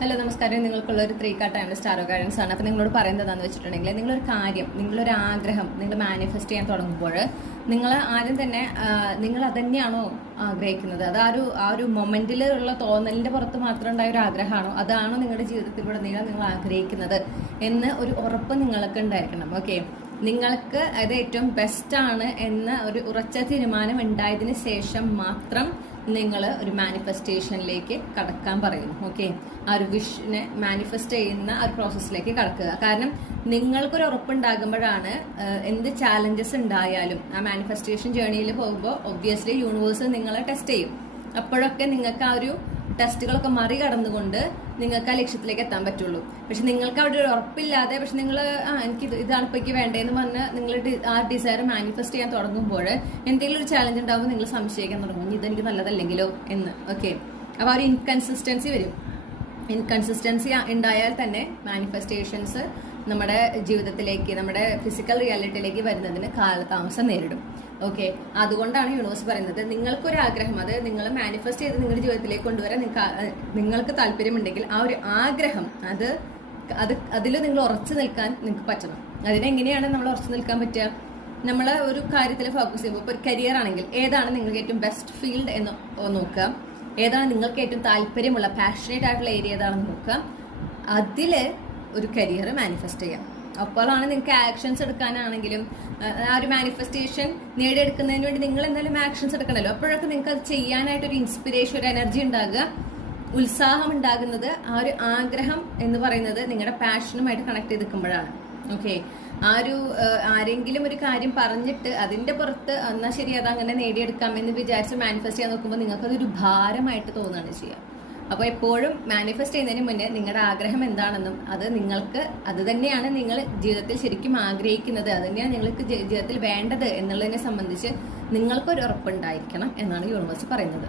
Hello നമസ്കാരം. നിങ്ങൾക്കുള്ള ഒരു 3 കാർഡ് ടൈം സ്റ്റാർ ഗൈഡൻസ് ആണ്. അപ്പോൾ നിങ്ങളോട് പറയുന്നത് എന്താണെന്ന് വെച്ചിട്ടുണ്ടെങ്കിൽ, നിങ്ങളൊരു കാര്യം, നിങ്ങളൊരു ആഗ്രഹം നിങ്ങൾ മാനിഫെസ്റ്റ് ചെയ്യാൻ തുടങ്ങുമ്പോൾ നിങ്ങൾ ആദ്യം തന്നെ നിങ്ങൾ അതന്നെയാണോ ആഗ്രഹിക്കുന്നത്? അത് ആ ഒരു മൊമെന്റിൽ ഉള്ള തോന്നലിന്റെ പുറത്ത് മാത്രം ഉണ്ടായ ഒരു ആഗ്രഹമാണോ, അതാണോ നിങ്ങളുടെ ജീവിതത്തിലൂടെ നിങ്ങൾ ആഗ്രഹിക്കുന്നത് എന്ന് ഒരു ഉറപ്പ് നിങ്ങൾക്ക് ഉണ്ടായിരിക്കണം. ഓക്കെ, നിങ്ങൾക്ക് അത് ഏറ്റവും ബെസ്റ്റ് ആണ് എന്ന ഒരു ഉറച്ച തീരുമാനം ഉണ്ടായതിനു ശേഷം മാത്രം നിങ്ങൾ ഒരു മാനിഫെസ്റ്റേഷനിലേക്ക് കടക്കാൻ പറയുന്നു. ഓക്കെ, ആ ഒരു വിഷിനെ മാനിഫെസ്റ്റ് ചെയ്യുന്ന ആ ഒരു പ്രോസസ്സിലേക്ക് കടക്കുക. കാരണം നിങ്ങൾക്കൊരു ഉറപ്പുണ്ടാകുമ്പോഴാണ് എന്ത് ചാലഞ്ചസ് ഉണ്ടായാലും ആ മാനിഫെസ്റ്റേഷൻ ജേർണിയിൽ പോകുമ്പോൾ ഒബ്വിയസ്ലി യൂണിവേഴ്സ് നിങ്ങളെ ടെസ്റ്റ് ചെയ്യും. അപ്പോഴൊക്കെ നിങ്ങൾക്ക് ആ ഒരു ടെസ്റ്റുകളൊക്കെ മറികടന്നുകൊണ്ട് നിങ്ങൾക്ക് ആ ലക്ഷ്യത്തിലേക്ക് എത്താൻ പറ്റുള്ളൂ. പക്ഷെ നിങ്ങൾക്ക് അവിടെ ഒരു ഉറപ്പില്ലാതെ, പക്ഷെ നിങ്ങൾ എനിക്ക് ഇതാണ് ഇപ്പൊ എനിക്ക് വേണ്ടതെന്ന് പറഞ്ഞ് നിങ്ങൾ ആ ഡിസയർ മാനിഫെസ്റ്റ് ചെയ്യാൻ തുടങ്ങുമ്പോൾ എന്തെങ്കിലും ഒരു ചാലഞ്ച് ഉണ്ടാകുമ്പോൾ നിങ്ങൾ സംശയിക്കാൻ തുടങ്ങും, ഇതെനിക്ക് നല്ലതല്ലെങ്കിലോ എന്ന്. ഓക്കെ, അപ്പോൾ ആ ഒരു ഇൻകൺസിസ്റ്റൻസി വരും. ഇൻകൺസിസ്റ്റൻസി ഉണ്ടായാൽ തന്നെ മാനിഫെസ്റ്റേഷൻസ് നമ്മുടെ ജീവിതത്തിലേക്ക്, നമ്മുടെ ഫിസിക്കൽ റിയാലിറ്റിയിലേക്ക് വരുന്നതിന് കാലതാമസം നേരിടും. ഓക്കെ, അതുകൊണ്ടാണ് യൂണിവേഴ്സ് പറയുന്നത്, നിങ്ങൾക്കൊരു ആഗ്രഹം, അത് നിങ്ങൾ മാനിഫെസ്റ്റ് ചെയ്ത് നിങ്ങളുടെ ജീവിതത്തിലേക്ക് കൊണ്ടുവരാൻ നിങ്ങൾക്ക് താല്പര്യമുണ്ടെങ്കിൽ ആ ഒരു ആഗ്രഹം അതിൽ നിങ്ങൾ ഉറച്ചു നിൽക്കാൻ നിങ്ങൾക്ക് പറ്റണം. അതിനെങ്ങനെയാണ് നമ്മൾ ഉറച്ചു നിൽക്കാൻ പറ്റുക? നമ്മൾ ഒരു കാര്യത്തിൽ ഫോക്കസ് ചെയ്യുമ്പോൾ, ഇപ്പോൾ ഒരു കരിയർ ആണെങ്കിൽ ഏതാണ് നിങ്ങൾക്ക് ഏറ്റവും ബെസ്റ്റ് ഫീൽഡ് എന്ന് നോക്കുക, ഏതാണ് നിങ്ങൾക്ക് ഏറ്റവും താല്പര്യമുള്ള പാഷനേറ്റ് ആയിട്ടുള്ള ഏരിയ ഏതാണെന്ന് നോക്കുക, അതിൽ ഒരു കരിയർ മാനിഫെസ്റ്റ് ചെയ്യാം. അപ്പോഴാണ് നിങ്ങൾക്ക് ആക്ഷൻസ് എടുക്കാനാണെങ്കിലും ആ ഒരു മാനിഫെസ്റ്റേഷൻ നേടിയെടുക്കുന്നതിന് വേണ്ടി നിങ്ങൾ എന്തായാലും ആക്ഷൻസ് എടുക്കണമല്ലോ. അപ്പോഴൊക്കെ നിങ്ങൾക്ക് അത് ചെയ്യാനായിട്ടൊരു ഇൻസ്പിറേഷൻ, ഒരു എനർജി ഉണ്ടാകുക, ഉത്സാഹം ഉണ്ടാകുന്നത് ആ ഒരു ആഗ്രഹം എന്ന് പറയുന്നത് നിങ്ങളുടെ പാഷനുമായിട്ട് കണക്ട് ചെയ്ത് നിൽക്കുമ്പോഴാണ്. ഓക്കെ, ആ ഒരു ആരെങ്കിലും ഒരു കാര്യം പറഞ്ഞിട്ട് അതിന്റെ പുറത്ത് എന്നാൽ ശരി അത് അങ്ങനെ നേടിയെടുക്കാം എന്ന് വിചാരിച്ച് മാനിഫെസ്റ്റ് ചെയ്യാൻ നോക്കുമ്പോൾ നിങ്ങൾക്കതൊരു ഭാരമായിട്ട് തോന്നുകയാണ് ചെയ്യുക. അപ്പോൾ എപ്പോഴും മാനിഫെസ്റ്റ് ചെയ്യുന്നതിന് മുന്നേ നിങ്ങളുടെ ആഗ്രഹം എന്താണെന്നും അത് തന്നെയാണ് നിങ്ങൾ ജീവിതത്തിൽ ശരിക്കും ആഗ്രഹിക്കുന്നത്, അത് തന്നെയാണ് നിങ്ങൾക്ക് ജീവിതത്തിൽ വേണ്ടത് എന്നുള്ളതിനെ സംബന്ധിച്ച് നിങ്ങൾക്കൊരു ഉറപ്പുണ്ടായിരിക്കണം എന്നാണ് യൂണിവേഴ്സ് പറയുന്നത്.